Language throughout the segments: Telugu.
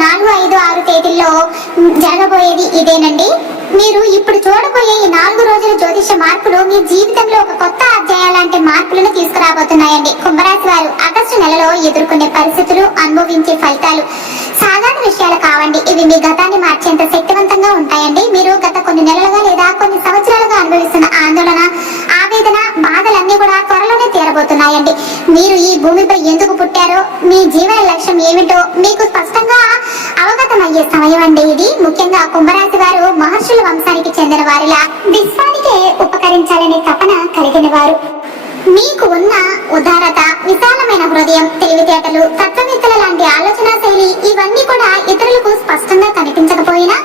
4, 5, 6 తేదీల్లో జరగబోయేది ఇదేనండి. మీరు ఇప్పుడు చూడబోయే ఈ 4 రోజుల జ్యోతిష మార్పులు మీ జీవితంలో ఒక కొత్త అధ్యాయం లాంటి మార్పులను తీసుకురాబోతున్నాయండి. కుంభరాశి వారు ఆగస్టు నెలలో ఎదుర్కొనే పరిస్థితులు, అనుభవించే ఫలితాలు సాధారణ విషయాలు కావండి. ఇవి మీ గతాన్ని మార్చేంత శక్తివంతంగా ఉంటాయండి. మీరు గత కొన్ని నెలలుగా లేదా కొన్ని సంవత్సరాలుగా అనుభవిస్తున్న ఆందోళన, ఆవేదన, బాధలన్నీ కూడా త్వరలోనే తీరబోతున్నాయండి. మీరు ఈ భూమిపై ఎందుకు పుట్టారో, మీ జీవన లక్ష్యం ఏమిటో మీకు స్పష్టంగా అవగతమయ్యే సమయం అండి ఇది. ముఖ్యంగా కుంభరాశి వారు మహర్షుల వంశానికి చెందిన వారిలా విశ్వానికే ఉపకరించాలనే తపన కలిగిన వారు. మీకు ఉన్న ఉదారత, విశాలమైన హృదయం, తెలివితేటలు, తత్వవేత్తల లాంటి ఆలోచన శైలి ఇవన్నీ కూడా ఇతరులకు స్పష్టంగా కనిపించకపోయినా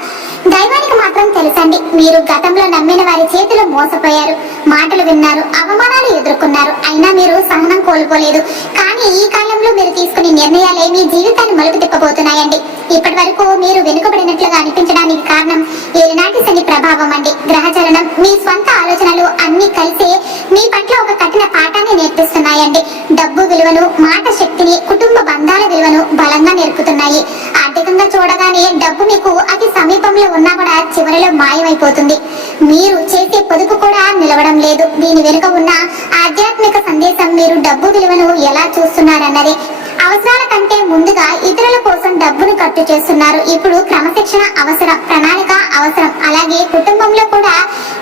దైవానికి మాత్రం తెలుసండి. మీరు గతంలో నమ్మిన వారి చేతిలో మోసపోయారు, మాటలు విన్నారు, అవమానాలు ఎదుర్కొన్నారు. అయినా మీరు సహనం కోల్పోలేదు. కానీ ఈ కాలంలో మీరు తీసుకునే నిర్ణయాలే మీ జీవితాన్ని మలుపు తిప్పబోతున్నాయండి. ఇప్పటి వరకు మీరు వెనుకబడినట్లుగా అనిపించడానికి కారణం ఏలినాటి శని ప్రభావం అండి. గ్రహచలనం, మీ స్వంత ఆలోచనలు అన్ని కలిసి మీ పట్ల ఒక కఠిన పాఠాన్ని నేర్పిస్తున్నాయండి. డబ్బు విలువను, మాట శక్తిని, కుటుంబ బంధాల విలువను బలంగా నేర్పుతున్నాయి. ఆర్థికంగా చూడగానే డబ్బు మీకు అతి సమీపంలో ఉన్నా కూడా చివరిలో మాయమైపోతుంది. మీరు చేసే పొదుపు కూడా నిలవడం లేదు. దీని వెనుక ఉన్న ఆధ్యాత్మిక సందేశం మీరు డబ్బు విలువను ఎలా చూస్తున్నారన్నది. అవసరాల కంటే ముందుగా ఇతరుల కోసం డబ్బును ఖర్చు చేస్తున్నారు. ఇప్పుడు క్రమశిక్షణ అవసరం, ప్రణాళిక అవసరం. అలాగే కుటుంబంలో కూడా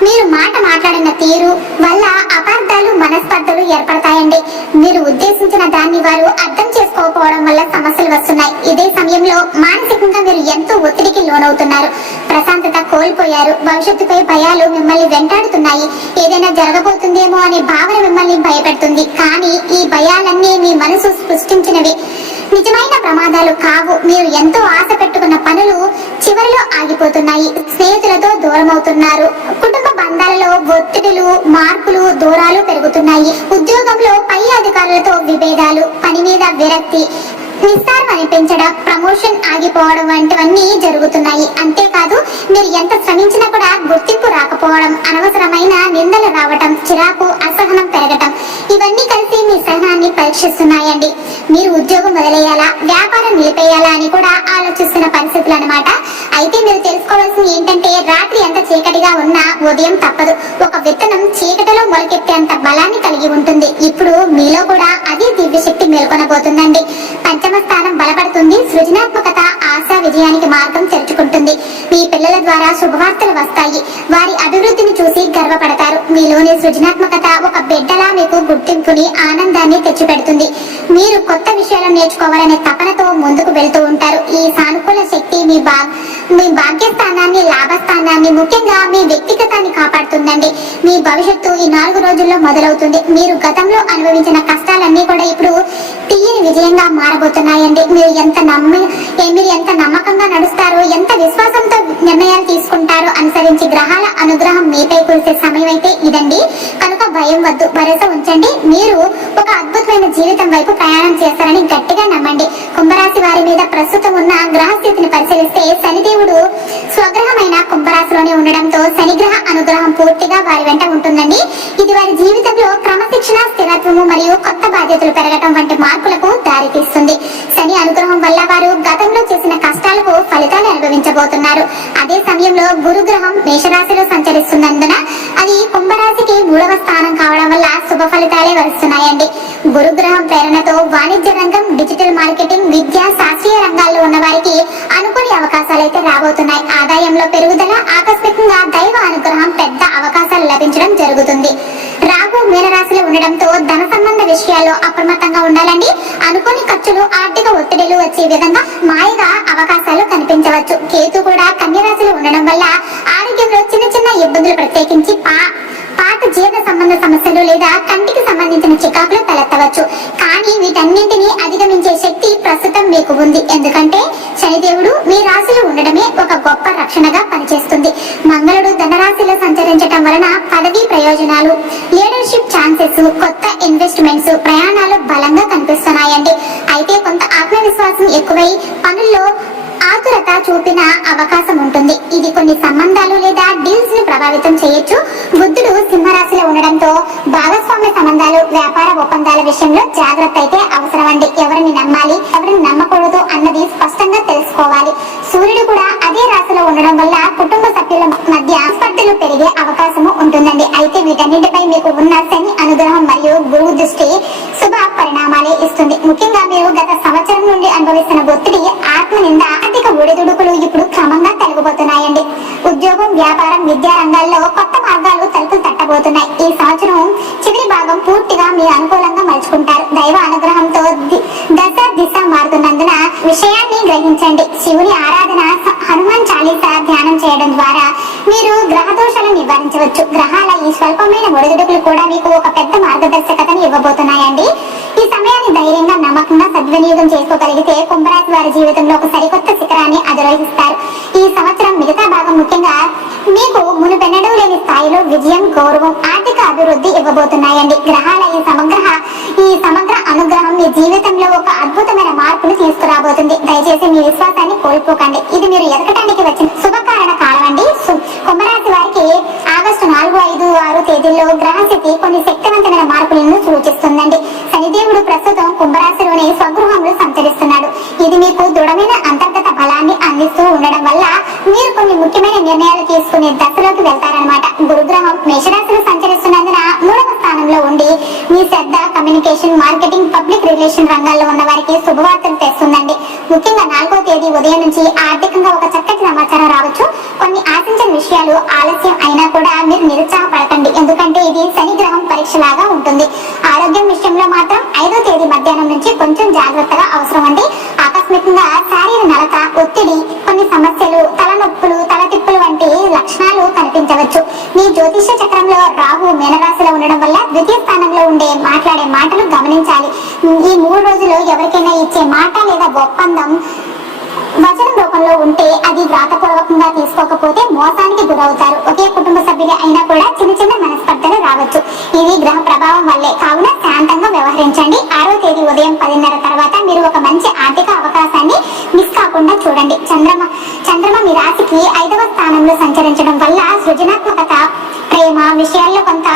మీరు మాట మాట్లాడిన తీరు వల్ల అపార్థాలు, మనస్పర్ధలు ఏర్పడతాయండి. మీరు ఉద్దేశించిన దాన్ని వారు అర్థం చేసుకోకపోవడం వల్ల సమస్యలు వస్తున్నాయి. ఇదే సమయంలో మానసికంగా మీరు ఎంతో ఒత్తిడికి లోనవుతున్నారు. ప్రశాంతత కోల్పోయారు. భవిష్యత్తుపై భయాలు మిమ్మల్ని వెంటాడుతున్నాయి. ఏదైనా జరగబోతుందేమో అనే భావన మిమ్మల్ని భయపెడుతుంది. కానీ ఈ భయాలన్నీ మీ మనసు సృష్టించినవి, నిజమైన ప్రమాదాలు కావు. మీరు ఎంతో ఆశ పెట్టుకున్న పనులు చివరిలో ఆగిపోతున్నాయి. స్నేహితులతో దూరం అవుతున్నారు. కుటుంబ బంధాలలో ఒత్తిడులు, మార్పులు, దూరాలు పెరుగుతున్నాయి. ఉద్యోగంలో పై అధికారులతో విభేదాలు, పని మీద విరక్తి, నిస్సారం అనిపించడం, ప్రమోషన్ ఆగిపోవడం వంటివన్నీ జరుగుతున్నాయి. అంతేకాదు మీరు ఎంత శ్రమించినా కూడా గుర్తింపు రాకపోవడం, అనవసరమైన నిందలు రావటం, చిరాకు, అసహనం పెరగటం ఇవన్నీ కలిసి మీ సహనాన్ని పరీక్షిస్తున్నాయండి. మీరు ఉద్యోగం వదిలేయాలా, వ్యాపారం నిలిపేయాలా అని కూడా ఆలోచిస్తున్న పరిస్థితులు అన్నమాట. అయితే మీరు తెలుసుకోవాల్సింది ఏంటంటే రాత్రి ఎంత చీకటిగా ఉన్నా ఉదయం తప్పదు. ఒక విత్తనం చీకటిలో మొలకెత్తేంత బలాన్ని కలిగి ఉంటుంది. ఇప్పుడు మీలో కూడా అదే దివ్య శక్తి మేల్కొనబోతుందండి. పంచమ స్థానం బలపడుతుంది. సృజనాత్మకత, ఆశ విజయానికి మార్గం తెరుచుకుంటుంది. మీ పిల్లల ద్వారా శుభవార్తలు వస్తాయి. వారి అభివృద్ధిని చూసి గర్వపడతారు. మీలోని సృజనాత్మకత ఒక బిడ్డలా మీకు గుర్తింపుని, ఆనందాన్ని తెచ్చిపెడుతుంది. మీరు కొత్త విషయాలను నేర్చుకోవాలనే తపనతో ముందుకు వెళ్తూ ఉంటారు. ఈ సానుకూల శక్తి మీ భాగ్యస్థానాన్ని, లాభస్థానాన్ని, ముఖ్యంగా మీ వ్యక్తిగతాన్ని కాపాడుతుందండి. మీ భవిష్యత్తు ఈ 4 రోజుల్లో మొదలవుతుంది. మీరు గతంలో అనుభవించిన కష్టాలన్నీ కూడా ఇప్పుడు తీయని విజయంగా మారబోతున్నాయండి. మీరు ఎంత నమ్మకంగా నడుస్తారో, ఎంత విశ్వాసంతో నిర్ణయాలు తీసుకుంటారో అనుసరించి గ్రహాల అనుగ్రహం మీపై కురిసే సమయం అయితే ఇదండి. కనుక భయం వద్దు, భరోసా ఉంచండి. మీరు ఒక అద్భుతమైన జీవితం వైపు ప్రయాణం చేస్తారని గట్టిగా నమ్మండి. కుంభరాశి వారి మీద ప్రస్తుతం ఉన్న గ్రహస్థితిని పరిశీలిస్తే శనిదేవుడు స్వగ్రహమైన కుంభరాశిలోనే ఉండడంతో శనిగ్రహ అనుగ్రహం పూర్తిగా వారి వెంట ఉంటుందండి. ఇది వారి జీవితంలో క్రమశిక్షణ, స్థిరత్వము మరియు కొత్త బాధ్యతలు పెరగటం వంటి మార్పులకు దారితీస్తుంది. శని అనుగ్రహం వల్ల వారు గతంలో చేసిన కష్టాలకు ఫలితాలు అనుభవించబోతున్నారు. అదే సమయంలో గురుగ్రహం మేషరాశిలో సంచరిస్తున్నందున అది కుంభరాశికి 3వ స్థానం కావడం వల్ల శుభ ఫలితాలే వస్తున్నాయండి. గురుగ్రహం ప్రేరణతో వాణిజ్య రంగం, డిజిటల్ మార్కెటింగ్, విద్య, శాస్త్రీయ రంగాల్లో ఉన్న వారికి అనుకోని అవకాశాలు అయితే రాబోతున్నాయి. ఆదాయంలో పెరుగుదల, ఆకస్మికంగా దైవ అనుగ్రహం, పెద్ద అవకాశాలు లభించడం జరుగుతుంది. రాహు మీనరాశిలో ఉండడంతో ధన సంబంధ విషయాల్లో అప్రమత్తంగా ఉండాలండి. అనుకోని ఖర్చులు, ఆర్థిక ఒత్తిడిలు వచ్చే విధంగా మాయగా అవకాశాలు కనిపించవచ్చు. కేతు కూడా కన్యరాశిలో ఉండడం వల్ల ఆరోగ్యంలో చిన్న చిన్న ఇబ్బందులు, ప్రత్యేకించి పాత జీర్ణ సంబంధ సమస్యలు లేదా కంటికి సంబంధించిన చికాకులు తలెత్తవచ్చు. కానీ వీటన్నింటినీ అధిగమించే శక్తి ప్రస్తుతం మీకు ఉంది. ఎందుకంటే శనిదేవుడు మీ రాశిలో ఉండడమే ఒక గొప్ప రక్షణగా పనిచేస్తుంది. మంగళుడు ధనరాశిలో సంచరించడం వలన పదవి ప్రయోజనాలు, లీడర్షిప్ ఛాన్సెస్, కొత్త ఇన్వెస్ట్మెంట్స్, ప్రయాణాలు బలంగా కనిపిస్తున్నాయండి. అయితే కొంత ఆత్మవిశ్వాసం ఎక్కువై పనుల్లో ఆతురత చూపిన అవకాశం ఉంటుంది. ఇది కొన్ని సంబంధాలు లేదా డీల్స్ ని ప్రభావితం చేయొచ్చు. బుద్ధుడు సింహరాశిలో ఉండడంతో భాగస్వామ్య సంబంధాలు, వ్యాపార ఒప్పందాల విషయంలో జాగ్రత్త అయితే అవసరం అండి. ఎవరిని నమ్మాలి, ఎవరిని నమ్మకూడదు అన్నది స్పష్టంగా తెలుసుకోవాలి. సూర్యుడు కూడా అదే రాశిలో ఉండడం వల్ల కుటుంబ సభ్యుల మధ్య స్పర్ధలు పెరిగే అవకాశము ఉంటుందండి. అయితే వీటన్నిటిపై మీకు ఉన్న శని అనుగ్రహం మరియు గురువు దృష్టి శుభ పరిణామాలే ఇస్తుంది. ముఖ్యంగా మీరు గత సంవత్సరం నుండి అనుభవిస్తున్న ఒత్తిడి, ఆత్మ నింద, ఆర్థిక ఒడిదుడుకులు ఇప్పుడు క్రమంగా తొలగిపోతున్నాయండి. ఉద్యోగం, వ్యాపారం, విద్యా రంగాల్లో కొత్త మార్గాలు తలుపులు తట్టబోతున్నాయి. ఈ సంవత్సరం చివరి భాగం పూర్తిగా మీ అనుకూలంగా మలుచుకుంటారు. దైవ అనుగ్రహంతో దశ దిశ మారుతున్నందున విషయాన్ని గ్రహించండి. శివుని ఆరాధన, హనుమాన్ చాలీసా ధ్యానం చేయడం ద్వారా మీరు గ్రహ దోషాలను నివారించవచ్చు. గ్రహాల ఈ స్వల్పమైన ఒడిదుడుకులు కూడా మీకు ఒక పెద్ద మార్గదర్శకతను ఇవ్వబోతున్నాయండి. ఈ సమయాన్ని ధైర్యంగా, నమ్మకంగా సద్వినియోగం చేసుకోగలిగితే కుంభరాశి వారి జీవితంలో ఒక సరికొత్త శిఖరాన్ని అధిరోహిస్తారు. ఈ సంవత్సరం మిగతా భాగం ముఖ్యంగా మీకు మునుపెన్నడూ లేని స్థాయిలో విజయం, గౌరవం, ఆర్థిక అభివృద్ధి ఇవ్వబోతున్నాయండి. గ్రహాల ఈ సమగ్ర అనుగ్రహం మీ జీవితంలో ఒక అద్భుతమైన మార్పును తీసుకురాబోతుంది. దయచేసి మీ విశ్వాసాన్ని కోల్పోకండి. ఇది మీరు ఎదగటానికి వచ్చిన శుభకారణ కాలం అండి. కుంభరాశి వారికి ఆగస్టు 4, 5, 6 తేదీల్లో గ్రహస్థితి కొన్ని శక్తివంతమైన మార్పులను సూచిస్తుందండి. శనిదేవుడు ప్రస్తుతం కుంభరాశిలోని స్వగృహంలో సంచరిస్తున్నాడు. ఇది మీకు దృఢమైన అంతర్గత బలాన్ని అందిస్తూ ఉండడం వల్ల మీరు కొన్ని ముఖ్యమైన నిర్ణయాలు తీసుకునే దశలోకి వెళ్తారనమాట. గురుగ్రహం మేషరాశిలో సంచరిస్తున్నందున 3వ స్థానంలో ఉండి మీ శ్రద్ధ, కమ్యూనికేషన్, మార్కెటింగ్, పబ్లిక్ రిలేషన్ రంగాల్లో ఉన్న వారికి శుభవార్తలు తెస్తుందండి. ముఖ్యంగా 4వ తేదీ ఉదయం నుంచి ఆర్థికంగా ఒక చక్కటి సమాచారం రావచ్చు. కొన్ని ఆశించిన విషయాలు ఆలస్యం అయినా కూడా మీరు నిరుత్సాహపడకండి, ఎందుకంటే ఇది శని గ్రహం పరీక్ష లాగా ఉంటుంది. ఆరోగ్యం విషయంలో మాత్రం 5వ తేదీ మధ్యాహ్నం నుంచి కొంచెం జాగ్రత్తగా అవసరం అండి. ఆకస్మికంగా శారీర నలత, ఒత్తిడి, కొన్ని సమస్యలు, తలనొప్పులు, తలతిప్పులు వంటి లక్షణాలు కనిపించవచ్చు. మీ జ్యోతిష చక్రంలో రాహు మీనరాశిలో ఉండడం వల్ల ద్వితీయ స్థానంలో మాట్లాడే మాటలు గమనించాలి. ఈ 3 రోజులు ఎవరికైనా ఇచ్చే మాట లేదా ఒప్పందం వచనం రూపంలో ఉంటే అది వ్రాతపూర్వకంగా తీసుకోకపోతే మోసానికి గురవుతారు. ఒకే కుటుంబ సభ్యులే అయినా కూడా చిన్న చిన్న మనస్పర్ధలు రావచ్చు. ఇది గ్రహ ప్రభావం వల్లే. కావున శాంతంగా వ్యవహరించండి. 6వ తేదీ ఉదయం 10:30 తర్వాత మీరు ఒక మంచి ఆర్థిక అవకాశాన్ని మిస్ కాకుండా చూడండి. చంద్రమ మీ రాశికి 5వ స్థానంలో సంచరించడం వల్ల సృజనాత్మకత, ప్రేమ విషయాల్లో కొంత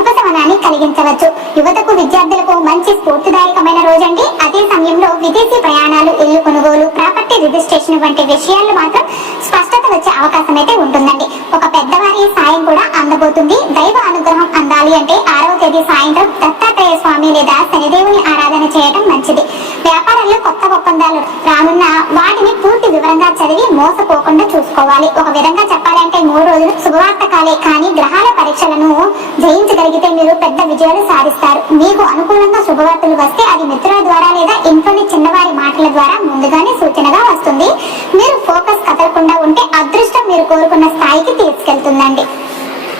ఉపశమనాన్ని కలిగించవచ్చు. యువతకు, విద్యార్థులకు మంచి స్ఫూర్తిదాయకమైన రోజండి. అదే సమయంలో విదేశీ ప్రయాణాలు, ఇల్లు కొనుగోలు, ప్రాపర్టీ రిజిస్ట్రేషన్ వంటి విషయాల్లో మాత్రం స్పష్టత వచ్చే అవకాశం అయితే ఉంటుందండి. ఒక పెద్దవారి సాయం కూడా అందబోతుంది. దైవ అనుగ్రహం అందాలి అంటే 6వ తేదీ సాయంత్రం దత్తాత్రేయ స్వామి లేదా శనిదేవుని ఆరాధన చేయడం మంచిది. వ్యాపారంలో కొత్త ఒప్పందాలు రానున్న వాటిని పూర్తి వివరంగా చదివి మోసపోకుండా చూసుకోవాలి. ఒక విధంగా చెప్పాలంటే 3 రోజులు శుభవార్త కాలే, కానీ గ్రహాల పరీక్షలను జయించగలిగితే మీరు పెద్ద విజయాలు సాధిస్తారు. మీకు అనుకూలంగా శుభవార్తలు వస్తే అది మిత్రుల ద్వారా లేదా ఇంట్లోని చిన్నవారి మాటల ద్వారా ముందుగానే సూచనగా వస్తుంది. మీరు ఫోకస్ కదలకుండా ఉంటే అదృష్టం మీరు కోరుకున్న స్థాయికి తీసుకెళ్తుందండి.